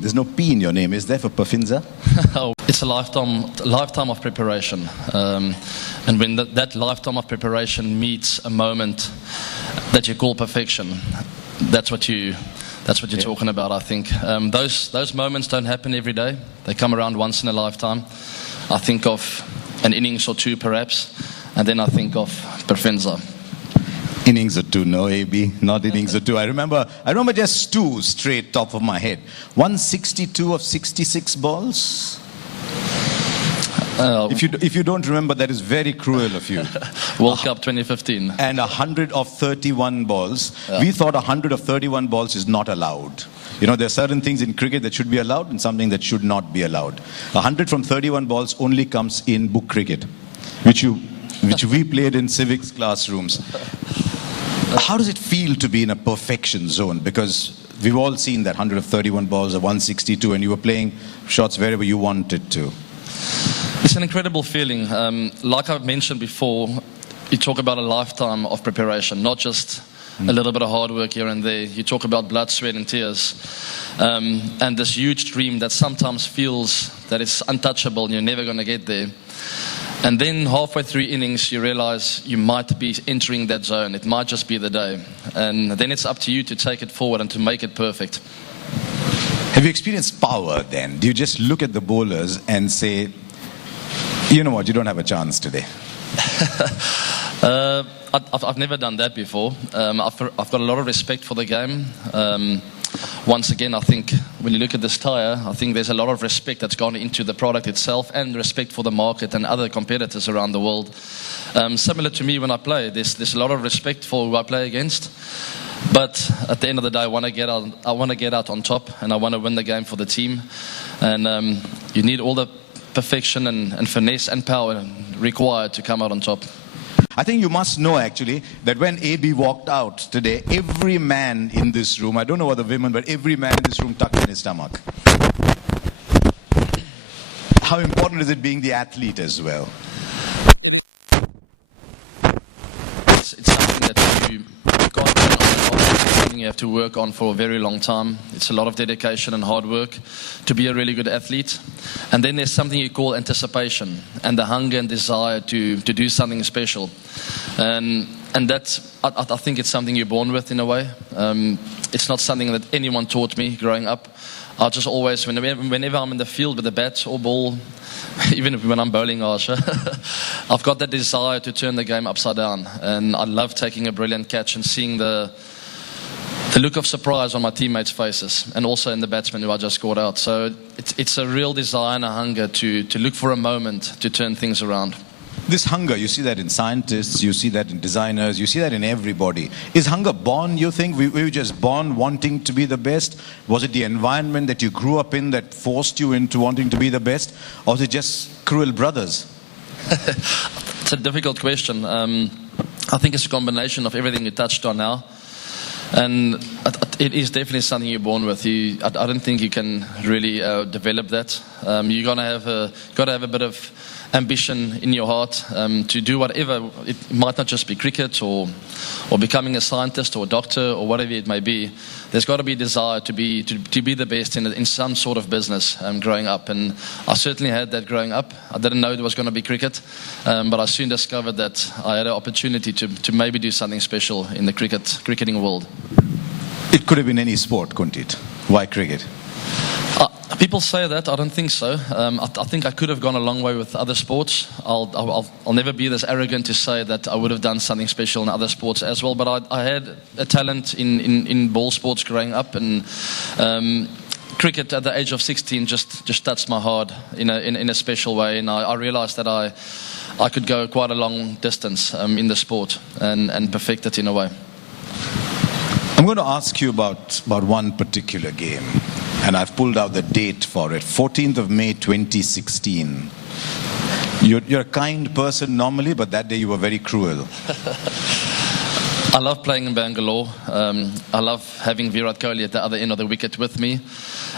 There's no P in your name. Is there for Pafinza? It's a lifetime of preparation. And when that lifetime of preparation meets a moment that you call perfection, that's what you're talking about, I think. Those moments don't happen every day. They come around once in a lifetime. I think of an innings or two perhaps, and then I think of Pafinza. Innings or two, no AB, not innings or two. I remember just two straight top of my head. 162 of 66 balls. If you don't remember, that is very cruel of you. World Cup 2015. And 100 of 31 balls. Yeah. We thought 100 of 31 balls is not allowed. You know, there are certain things in cricket that should be allowed and something that should not be allowed. 100 from 31 balls only comes in book cricket, which we played in civics classrooms. How does it feel to be in a perfection zone? Because we've all seen that 100 of 31 balls, a 162, and you were playing shots wherever you wanted to. It's an incredible feeling. Like I've mentioned before, you talk about a lifetime of preparation, not just a little bit of hard work here and there. You talk about blood, sweat and tears. And this huge dream that sometimes feels that it's untouchable and you're never going to get there. And then halfway through innings, you realize you might be entering that zone. It might just be the day. And then it's up to you to take it forward and to make it perfect. Have you experienced power then? Do you just look at the bowlers and say, you know what, you don't have a chance today? I've never done that before. I've got a lot of respect for the game. Once again, I think when you look at this tyre, I think there's a lot of respect that's gone into the product itself and respect for the market and other competitors around the world. Similar to me when I play, there's a lot of respect for who I play against. But at the end of the day, I want to get out on top, and I want to win the game for the team. And you need all the perfection and finesse and power required to come out on top. I think you must know actually that when AB walked out today, every man in this room, I don't know what the women, but every man in this room tucked in his stomach. How important is it being the athlete as well? It's something that you have to work on for a very long time. It's a lot of dedication and hard work to be a really good athlete. And then there's something you call anticipation and the hunger and desire to do something special. And that's, I think it's something you're born with in a way. It's not something that anyone taught me growing up. I just always, whenever I'm in the field with a bat or ball, even when I'm bowling, I've got that desire to turn the game upside down. And I love taking a brilliant catch and seeing the look of surprise on my teammates' faces, and also in the batsmen who I just scored out. So it's a real desire and a hunger to look for a moment to turn things around. This hunger, you see that in scientists, you see that in designers, you see that in everybody. Is hunger born, you think? We were just born wanting to be the best? Was it the environment that you grew up in that forced you into wanting to be the best? Or was it just cruel brothers? It's a difficult question. I think it's a combination of everything you touched on now. And it is definitely something you're born with. I don't think you can really develop that. You're got to have a bit of ambition in your heart to do whatever. It might not just be cricket or becoming a scientist or a doctor or whatever it may be. There's got to be a desire to be the best in some sort of business growing up. And I certainly had that growing up. I didn't know it was going to be cricket, but I soon discovered that I had an opportunity to maybe do something special in the cricketing world. It could have been any sport, couldn't it? Why cricket? People say that. I don't think so. I think I could have gone a long way with other sports. I'll never be this arrogant to say that I would have done something special in other sports as well. But I had a talent in ball sports growing up, and cricket at the age of 16 just touched my heart in a special way. And I realized that I could go quite a long distance in the sport and perfect it in a way. I'm going to ask you about one particular game, and I've pulled out the date for it, 14th of May 2016. You're a kind person normally, but that day you were very cruel. I love playing in Bangalore. I love having Virat Kohli at the other end of the wicket with me.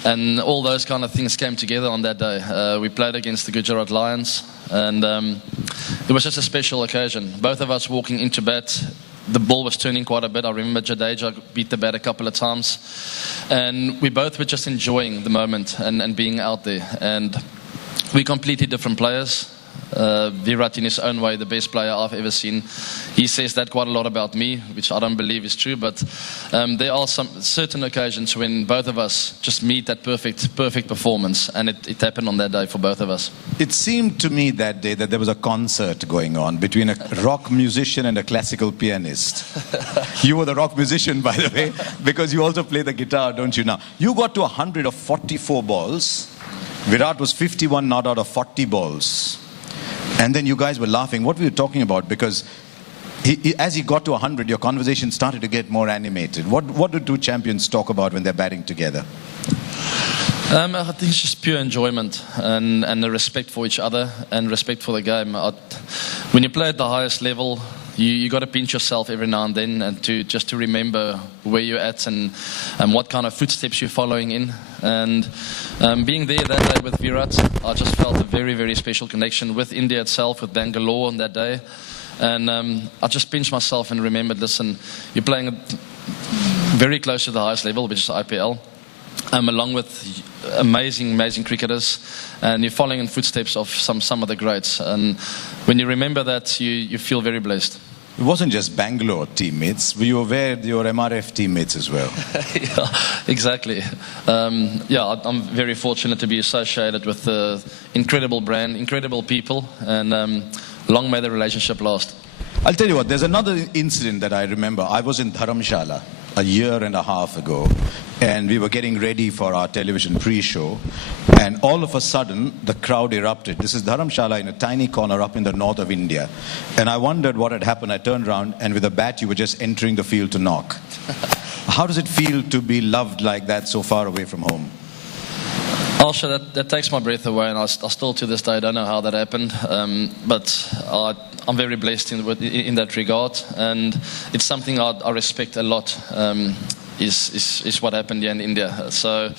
And all those kind of things came together on that day. We played against the Gujarat Lions, and it was just a special occasion. Both of us walking into bat the ball was turning quite a bit. I remember Jadeja beat the bat a couple of times. And we both were just enjoying the moment and being out there. And we're completely different players. Virat, in his own way, the best player I've ever seen. He says that quite a lot about me, which I don't believe is true. But there are some certain occasions when both of us just meet that perfect performance, and it happened on that day for both of us. It seemed to me that day that there was a concert going on between a rock musician and a classical pianist. You were the rock musician, by the way, because you also play the guitar, don't you? Now, you got to 144 balls. Virat was 51 not out of 40 balls. And then you guys were laughing. What were you talking about? Because as he got to 100, your conversation started to get more animated. What do two champions talk about when they're batting together? I think it's just pure enjoyment and the respect for each other and respect for the game. When you play at the highest level, you got to pinch yourself every now and then and just to remember where you're at and what kind of footsteps you're following in. And being there that day with Virat, I just felt a very, very special connection with India itself, with Bangalore on that day. And I just pinched myself and remembered, listen, you're playing very close to the highest level, which is IPL, along with amazing cricketers, and you're following in footsteps of some of the greats. And when you remember that, you feel very blessed. It wasn't just Bangalore teammates. Were you aware of your MRF teammates as well? Yeah, exactly. I'm very fortunate to be associated with the incredible brand, incredible people, and long may the relationship last. I'll tell you what, there's another incident that I remember. I was in Dharamshala a year and a half ago, and we were getting ready for our television pre-show, and all of a sudden the crowd erupted. This is Dharamshala in a tiny corner up in the north of India, and I wondered what had happened. I turned around, and with a bat you were just entering the field to knock. How does it feel to be loved like that so far away from home? Also, that takes my breath away, and I still to this day don't know how that happened, but I'm very blessed in that regard, and it's something I respect a lot. Is what happened here in India. So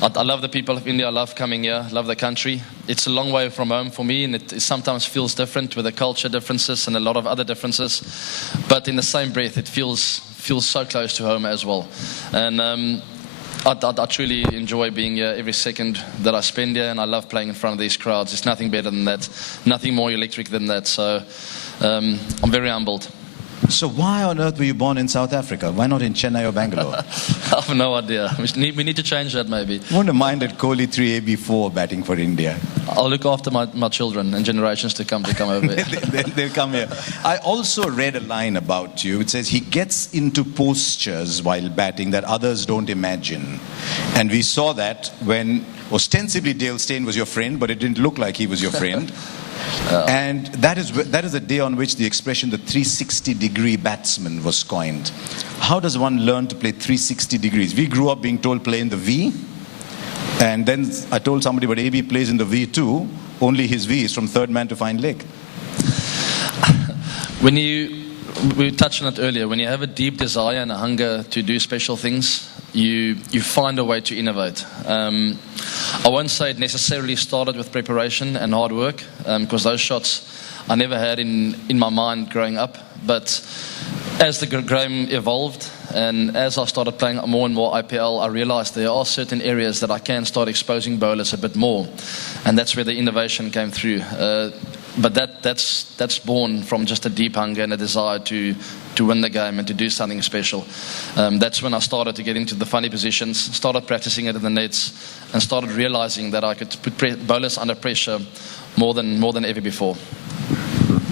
I love the people of India. I love coming here. I love the country. It's a long way from home for me, and it sometimes feels different with the culture differences and a lot of other differences. But in the same breath, it feels so close to home as well. And I truly enjoy being here every second that I spend here, and I love playing in front of these crowds. It's nothing better than that, nothing more electric than that. So I'm very humbled. So why on earth were you born in South Africa? Why not in Chennai or Bangalore? I have no idea. We need to change that maybe. Wouldn't have minded Kohli 3AB4 batting for India. I'll look after my children and generations to come over here. They'll come here. I also read a line about you. It says he gets into postures while batting that others don't imagine. And we saw that when ostensibly Dale Steyn was your friend, but it didn't look like he was your friend. And that is a day on which the expression the 360-degree batsman was coined. How does one learn to play 360 degrees? We grew up being told play in the V, and then I told somebody, but AB plays in the V too, only his V is from third man to fine leg. We touched on it earlier, when you have a deep desire and a hunger to do special things, you find a way to innovate. I won't say it necessarily started with preparation and hard work, because those shots I never had in my mind growing up. But as the game evolved and as I started playing more and more IPL, I realized there are certain areas that I can start exposing bowlers a bit more. And that's where the innovation came through. But that's born from just a deep hunger and a desire to win the game and to do something special. That's when I started to get into the funny positions, started practicing it in the nets, and started realizing that I could put bowlers under pressure more than ever before.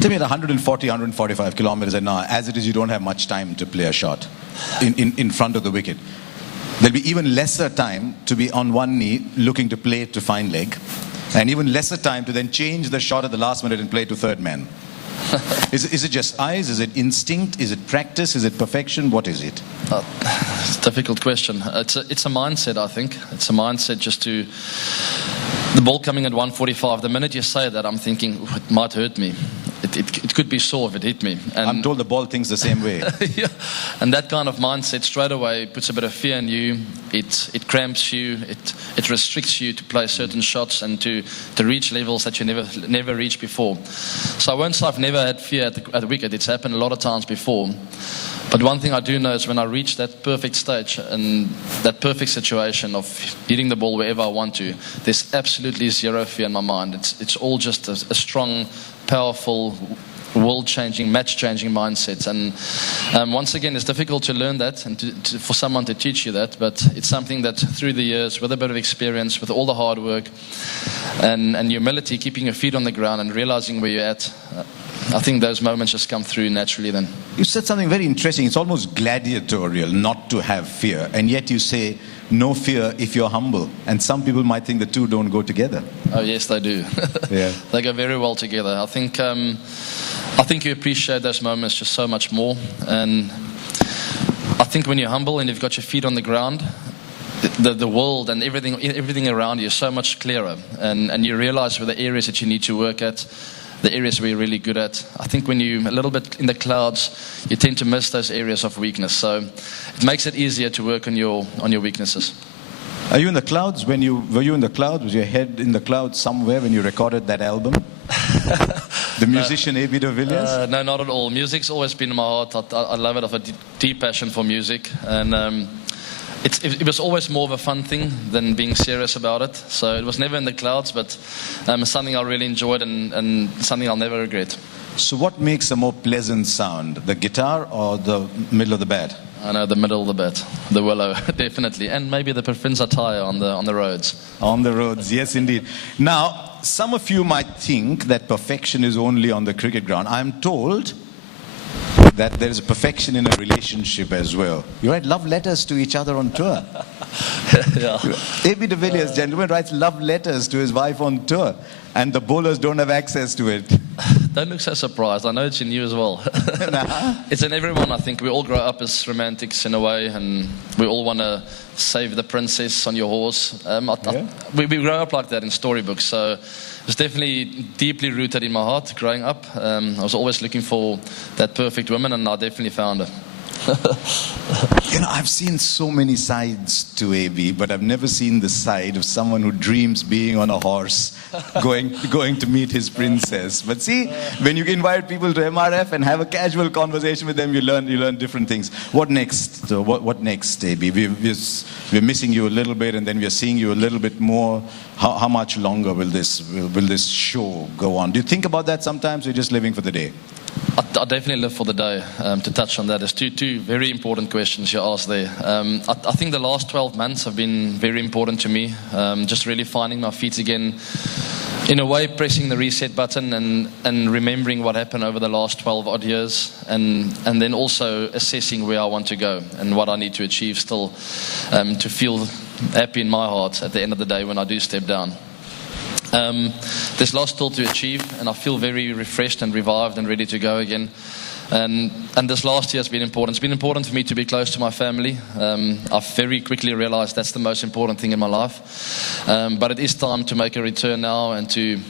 Tell me, at 140, 145 kilometers an hour, as it is, you don't have much time to play a shot in front of the wicket. There'll be even lesser time to be on one knee looking to play to fine leg, and even lesser time to then change the shot at the last minute and play to third man. Is it just eyes? Is it instinct? Is it practice? Is it perfection? What is it? It's a difficult question. It's a mindset, I think. It's a mindset just to... The ball coming at 145, the minute you say that, I'm thinking, it might hurt me. it could be sore if it hit me. And I'm told the ball thinks the same way. yeah. And that kind of mindset straight away puts a bit of fear in you. It cramps you. It restricts you to play certain shots and to reach levels that you never reached before. So I won't say I've never had fear at the wicket. It's happened a lot of times before. But one thing I do know is when I reach that perfect stage and that perfect situation of hitting the ball wherever I want to, there's absolutely zero fear in my mind. It's all just a strong, powerful, world-changing, match-changing mindset. And once again, it's difficult to learn that and for someone to teach you that, but it's something that through the years, with a bit of experience, with all the hard work and humility, keeping your feet on the ground and realizing where you're at, I think those moments just come through naturally then. You said something very interesting. It's almost gladiatorial not to have fear. And yet you say, no fear if you're humble. And some people might think the two don't go together. Oh, yes, they do. Yeah. They go very well together. I think you appreciate those moments just so much more. And I think when you're humble and you've got your feet on the ground, the world and everything around you is so much clearer. And you realize where the areas that you need to work at, the areas where you're really good at. I think when you're a little bit in the clouds, you tend to miss those areas of weakness. So it makes it easier to work on your weaknesses. Are you in the clouds? Were you in the clouds? Was your head in the clouds somewhere when you recorded that album? The musician A.B. de Villiers? No, not at all. Music's always been in my heart. I love it. I have a deep passion for music. And it was always more of a fun thing than being serious about it. So it was never in the clouds, but something I really enjoyed and something I'll never regret. So what makes a more pleasant sound, the guitar or the middle of the bat? I know, the middle of the bat, the willow, definitely. And maybe the Provinza tire on the roads. On the roads, yes indeed. Now, some of you might think that perfection is only on the cricket ground. I'm told that there is a perfection in a relationship as well. You write love letters to each other on tour. Yeah. A.B. de Villiers, gentleman, writes love letters to his wife on tour, and the bowlers don't have access to it. Don't look so surprised. I know it's in you as well. It's in everyone, I think. We all grow up as romantics in a way, and we all want to save the princess on your horse. We grow up like that in storybooks, so it's definitely deeply rooted in my heart growing up. I was always looking for that perfect woman, and I definitely found her. You know, I've seen so many sides to A.B., but I've never seen the side of someone who dreams being on a horse, going to meet his princess. But see, when you invite people to MRF and have a casual conversation with them, you learn different things. What next? So what next, A.B.? We're missing you a little bit, and then we're seeing you a little bit more. How much longer will this show go on? Do you think about that sometimes, or you're just living for the day? I definitely live for the day. To touch on that, there's two very important questions you asked there. I think the last 12 months have been very important to me. Just really finding my feet again, in a way pressing the reset button and remembering what happened over the last 12 odd years, and then also assessing where I want to go and what I need to achieve still to feel happy in my heart at the end of the day when I do step down. There's lots still to achieve, and I feel very refreshed and revived and ready to go again. And this last year has been important. It's been important for me to be close to my family. I've very quickly realized that's the most important thing in my life. But it is time to make a return now and to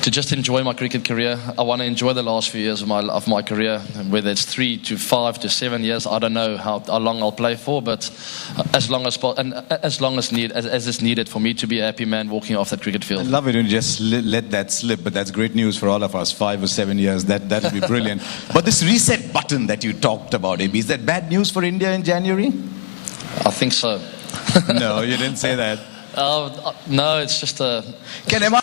just enjoy my cricket career. I want to enjoy the last few years of my career, whether it's 3 to 5 to 7 years. I don't know how long I'll play for, but as long as it's needed for me to be a happy man walking off that cricket field. I love it when you just let that slip, but that's great news for all of us. 5 or 7 years, that'll be brilliant. But this reset button that you talked about, A.B., is that bad news for India in January? I think so. No, you didn't say that. No, it's just a... Can